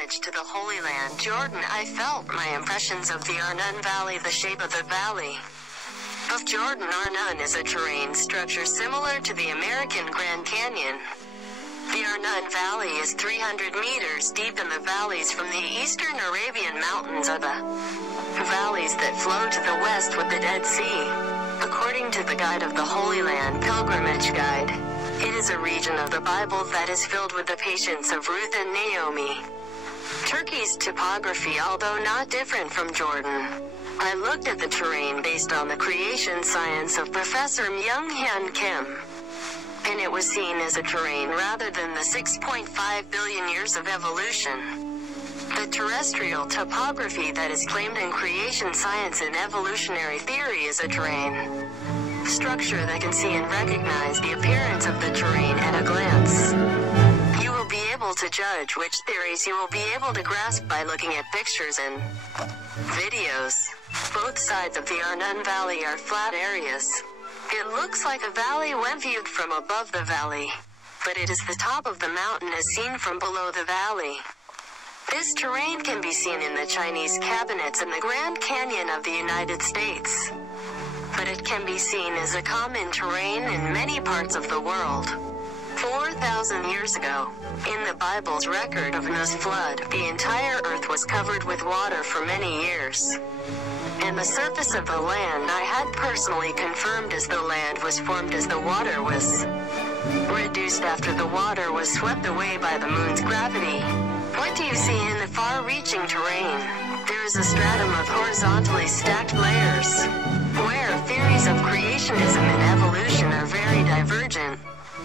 pilgrimage to the Holy Land, Jordan, I felt my impressions of the Arnon Valley, the shape of the valley of Jordan. Arnon is a terrain structure similar to the American Grand Canyon. The Arnon Valley is 300 meters deep, and the valleys from the eastern Arabian Mountains are the valleys that flow to the west with the Dead Sea. According to the Guide of the Holy Land Pilgrimage Guide, it is a region of the Bible that is filled with the patience of Ruth and Naomi. Turkey's topography, although not different from Jordan, I looked at the terrain based on the creation science of Professor Myung-Hyun Kim, and it was seen as a terrain rather than the 6.5 billion years of evolution. The terrestrial topography that is claimed in creation science and evolutionary theory is a terrain structure that can see and recognize the appearance of the terrain at a glance. You will be able to judge which theories you will be able to grasp by looking at pictures and videos. Both sides of the Arnon Valley are flat areas. It looks like a valley when viewed from above the valley, but it is the top of the mountain as seen from below the valley. This terrain can be seen in the Chinese cabinets in the Grand Canyon of the United States, but it can be seen as a common terrain in many parts of the world. 4,000 years ago, in the Bible's record of Noah's flood, the entire earth was covered with water for many years. And the surface of the land I had personally confirmed as the land was formed as the water was reduced after the water was swept away by the moon's gravity. What do you see in the far-reaching terrain? There is a stratum of horizontally stacked layers, where theories of creationism and evolution are very divergent.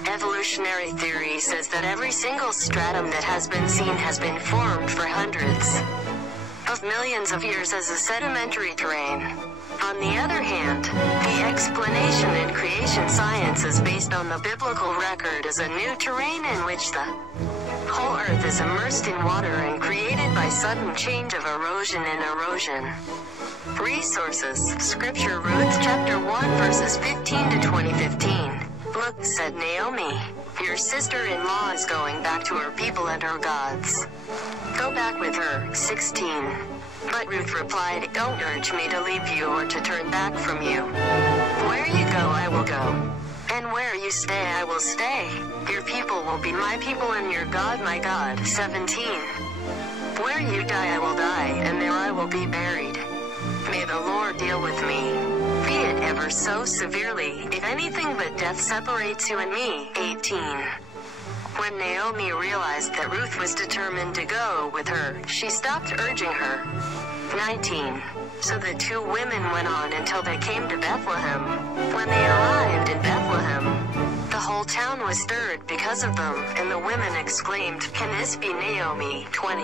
Evolutionary theory says that every single stratum that has been seen has been formed for hundreds of millions of years as a sedimentary terrain. On the other hand, the explanation in creation science is based on the biblical record as a new terrain in which the whole earth is immersed in water and created by sudden change of erosion and erosion. Resources: Scripture, Ruth chapter 1 verses 15 to 2015. Look, said Naomi, your sister-in-law is going back to her people and her gods. Go back with her. 16. But Ruth replied, don't urge me to leave you or to turn back from you. Where you go, I will go. And where you stay, I will stay. Your people will be my people and your God my God. 17. Where you die, I will die, and there I will be buried. May the Lord deal with me, be it ever so severely, if anything but death separates you and me. 18. When Naomi realized that Ruth was determined to go with her, she stopped urging her. 19. So the two women went on until they came to Bethlehem. When they arrived in Bethlehem, the whole town was stirred because of them, and the women exclaimed, can this be Naomi? 20.